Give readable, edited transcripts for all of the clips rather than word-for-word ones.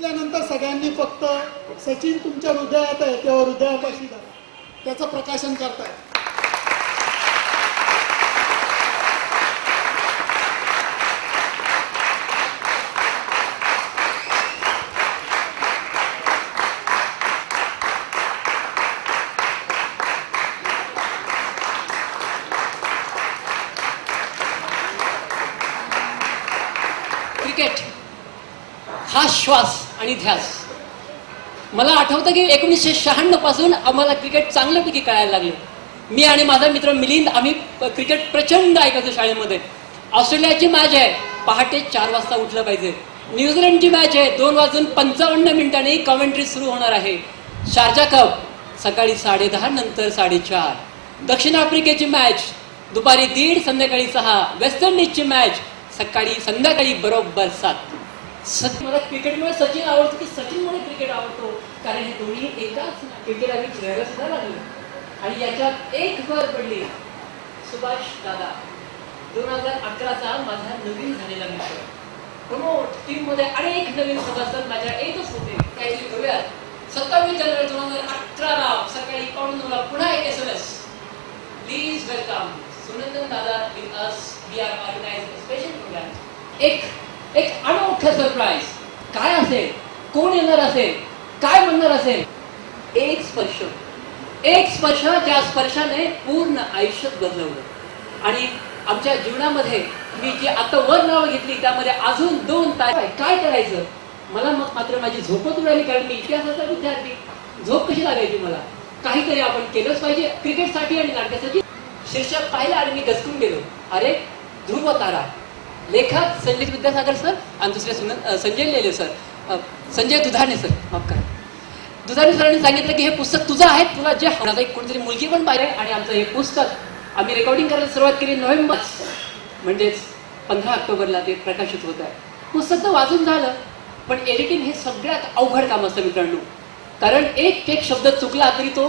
सांगितल्यानंतर सगळ्यांनी फक्त सचिन तुमच्या हृदयात आहे तेव्हा हृदयापाशी धरा, त्याचं प्रकाशन करताय. क्रिकेट हा श्वास आणि ध्यास. मला आठवतं की 1996 पासून आम्हाला क्रिकेट चांगल्यापैकी कळायला लागलं. मी आणि माझा मित्र मिलिंद आम्ही क्रिकेट प्रचंड ऐकायचो शाळेमध्ये. ऑस्ट्रेलियाची मॅच आहे, पहाटे 4 वाजता उठलं पाहिजे. न्यूझीलंडची मॅच आहे, 2:55 मिनिटांनी कॉमेंट्री सुरू होणार आहे. शारजा कप सकाळी 10:30 नंतर 4:30. दक्षिण आफ्रिकेची मॅच दुपारी 1:30 संध्याकाळी 6. वेस्ट इंडिजची मॅच संध्याकाळी बरोबर 7. मला क्रिकेटमुळे सचिन आवडतो की सचिनमुळे क्रिकेट आवडतो, कारण हे दोन्ही एकाच क्रिकेट आम्ही खेळायला सुद्धा लागलो. आणि याच्यात एक भर पडली. सुभाष दादा 2011चा माझा नवीन झालेला मित्र. प्रमोट टीम मध्ये अनेक नवीन सभासद माझ्या एकच होते. त्याची करूयात 27 जानेवारी 2011 सकाळी 9:15 पुन्हा एक SMS. Please welcome Sunandan dada with us. We are organizing a special program. एक अनोखं सरप्राईज. काय असेल, कोण येणार असेल, काय म्हणणार असेल? एक स्पर्श ज्या स्पर्शाने पूर्ण आयुष्य बदलवलं. आणि आमच्या जीवनामध्ये मी जी आता वर नावं घेतली त्यामध्ये अजून 2 तास काय करायचं. मला मग मात्र माझी झोपच उडाली, कारण मी इतिहासाचा विद्यार्थी. झोप कशी लागायची मला. काहीतरी आपण केलंच पाहिजे क्रिकेटसाठी आणि नाट्यासाठी. शीर्षक पाहिलं आणि मी गचकून गेलो. अरे ध्रुव तारा. लेखक संजय विद्यासागर सर आणि दुसरे संजय लेले सर, संजय दुधाणे सर, माफ करा. दुधाणे सरांनी सांगितलं की हे पुस्तक तुझं आहे, तुला जे माझा एक कोणतरी मुलगी पण पाहिजे. आणि आमचं हे पुस्तक आम्ही रेकॉर्डिंग करायला सुरुवात केली नोव्हेंबर, म्हणजेच 15 ऑक्टोबरला ते प्रकाशित होत आहे. पुस्तक तर वाचून झालं, पण एडिटिंग हे सगळ्यात अवघड काम असतं मित्रांनो. कारण एक शब्द चुकला तरी तो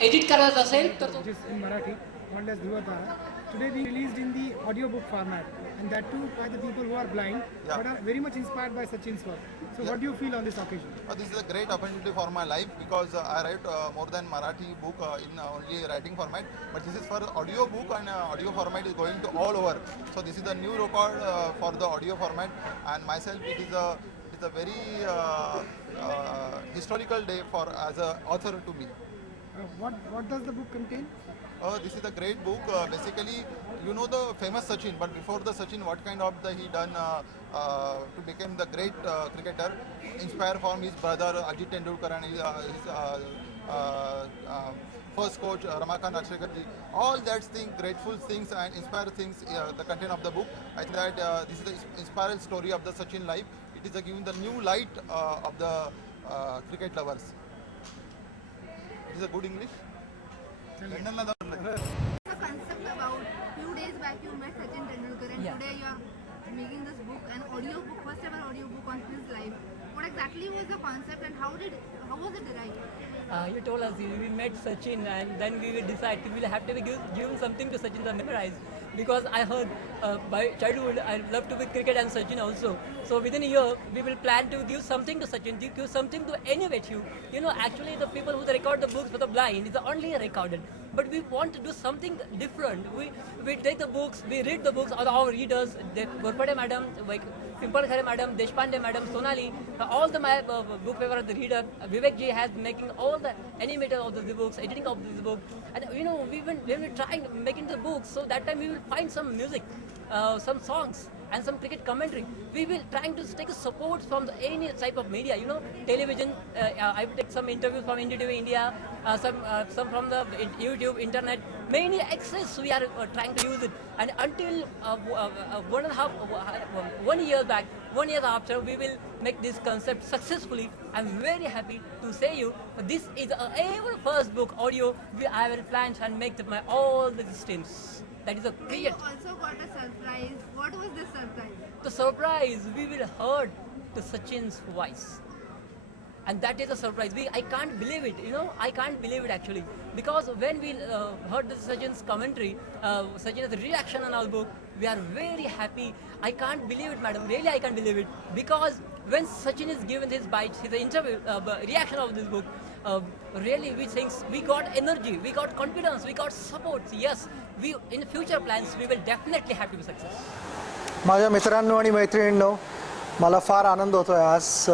एडिट करायचा असेल तर in Marathi, called as Dhruva Tara. Today we released in the audiobook format, and that too by the people who are blind, but are very much inspired by Sachin's work. So what do you feel on this occasion? This is a great opportunity for my life because I write more than Marathi book in only writing format, but this is for audio book, and audio format is going to all over. So this is a new record for the audio format, and myself it is a very historical day for as a author to me. What does the book contain? This is a great book. Basically, you know the famous Sachin, but before the Sachin, what kind of he done to become the great cricketer, inspired from his brother Ajit Tendulkar and his first coach Ramakant Achrekar ji. All that thing, grateful things and inspired things, the content of the book. I think that this is the inspired story of the Sachin life. It is giving the new light of the cricket lovers. It is a good English. The concept about few days back you met Sachin Tendulkar, and today you are making this book, an audio book, first ever audio book on his life. What exactly was the concept and how was it derived? You told us we met Sachin, and then we will decide we will have to give something to Sachin to memorize, because I heard by childhood I love to be cricket and Sachin also. So within a year we will plan to give something to Sachin, to give something to innovate you. You know, actually the people who record the books for the blind is only recorded, but we want to do something different. We take the books, we read the books of our readers, Gorpade madam, like Pimple Khare madam, Deshpande madam, Sonali, all the book paper of the reader. Vivek ji has making all the animator of the books, editing of the book. And you know, when we trying making the books, so that time we will find some music, some songs and some cricket commentary. We will trying to take a support from any type of media, you know, television. I will take some interviews from NDTV India, some from the YouTube, internet. Many access we are trying to use it. And until 1 year back, 1 year after, we will make this concept successfully. I'm very happy to say you, this is our first book audio. I will plan and make all the systems. That is a You create. also got a surprise. What was this surprise? The surprise, we will heard the Sachin's voice. And that is a surprise. I can't believe it, you know, I can't believe it actually. Because when we heard the Sachin's commentary, Sachin's reaction on our book, we are very happy. I can't believe it, madam. Really, I can't believe it. Because when Sachin is given his bites, his interview, reaction of this book, really we think we got energy, we got confidence, we got support. Yes, we in future plans we will definitely have to be success. माझ्या मित्रांनो आणि मैत्रिणींनो, मला फार आनंद होतो आहे आज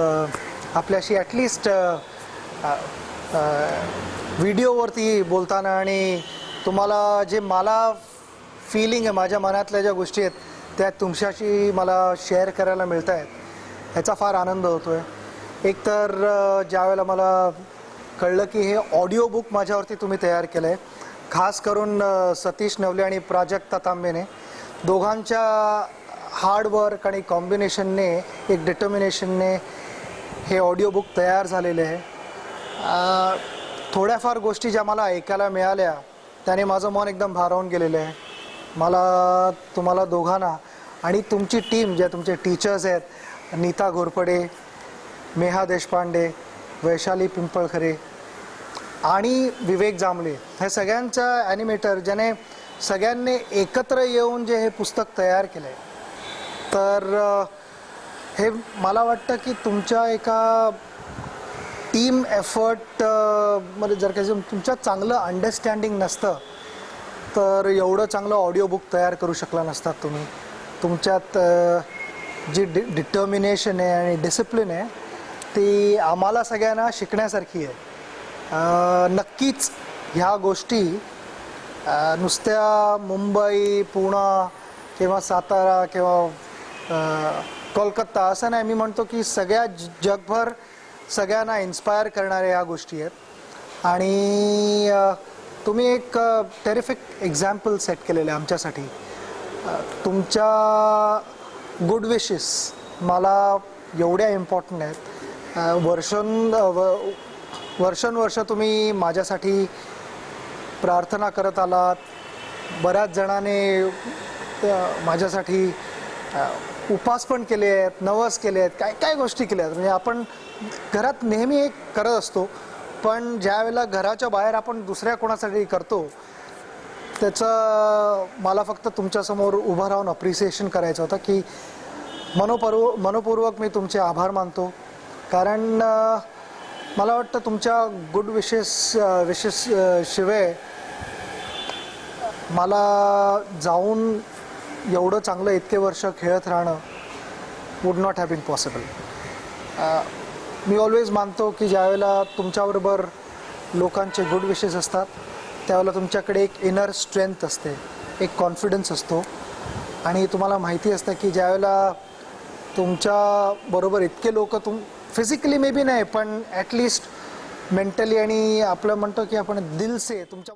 आपल्याशी ॲटलिस्ट व्हिडिओवरती बोलताना आणि तुम्हाला जे मला फीलिंग आहे, माझ्या मनातल्या ज्या गोष्टी आहेत त्या तुमच्याशी मला शेअर करायला मिळत आहेत, ह्याचा फार आनंद होतो आहे. एकतर ज्यावेळेला मला कळलं की हे ऑडिओ बुक माझ्यावरती तुम्ही तयार केलं आहे, खास करून सतीश नवले आणि प्राजक्ता तांबेने, दोघांच्या हार्डवर्क आणि कॉम्बिनेशनने, एक डिटर्मिनेशनने हे ऑडिओ बुक तयार झालेले आहे. थोड्याफार गोष्टी ज्या मला ऐकायला मिळाल्या त्याने माझं मन एकदम भारावून गेलेलं आहे. मला तुम्हाला दोघांना आणि तुमची टीम, ज्या तुमचे टीचर्स आहेत, नीता घोरपडे, मेहा देशपांडे, वैशाली पिंपळखरे आणि विवेक जांभळे, ह्या सगळ्यांचा ॲनिमेटर ज्याने सगळ्यांनी एकत्र येऊन जे हे पुस्तक तयार केलं आहे, तर हे मला वाटतं की तुमच्या एका टीम एफर्ट मध्ये जर काही तुमच्यात चांगलं अंडरस्टँडिंग नसतं तर एवढं चांगलं ऑडिओ बुक तयार करू शकला नसतात तुम्ही. तुमच्यात जी डिटर्मिनेशन आहे आणि डिसिप्लिन आहे ती आम्हाला सगळ्यांना शिकण्यासारखी आहे. नक्कीच ह्या गोष्टी नुसत्या मुंबई, पुणे किंवा सातारा किंवा कोलकाता असं नाही, मी म्हणतो की सगळ्या जगभर सगळ्यांना इन्स्पायर करणाऱ्या ह्या गोष्टी आहेत. आणि तुम्ही एक टेरिफिक एक्झाम्पल सेट केलेलं आहे आमच्यासाठी. तुमच्या गुड विशेस मला एवढ्या इम्पॉर्टंट आहेत. वर्षानुवर्ष तुम्ही माझ्यासाठी प्रार्थना करत आलात. बऱ्याच जणांनी माझ्यासाठी उपवास पण केले आहेत, नवस केले आहेत, काय काय गोष्टी केल्या आहेत. म्हणजे आपण घरात नेहमी एक करत असतो, पण ज्या वेळेला घराच्या बाहेर आपण दुसऱ्या कोणासाठी करतो त्याचं मला फक्त तुमच्यासमोर उभं राहून अप्रिसिएशन करायचं होतं की मनपूर्वक मी तुमचे आभार मानतो. कारण मला वाटतं तुमच्या गुड विशेस शिवाय मला जाऊन एवढं चांगलं इतके वर्ष खेळत राहणं would not have been possible. मी ऑलवेज मानतो की ज्यावेळेला तुमच्याबरोबर लोकांचे गुड विशेस असतात त्यावेळेला तुमच्याकडे एक इनर स्ट्रेंथ असते, एक कॉन्फिडन्स असतो. आणि तुम्हाला माहिती असतं की ज्यावेळेला तुमच्याबरोबर इतके लोक फिजिकली मे बी नाही पण ॲटलिस्ट मेंटली आणि आपलं म्हणतो की आपण दिल से तुमच्या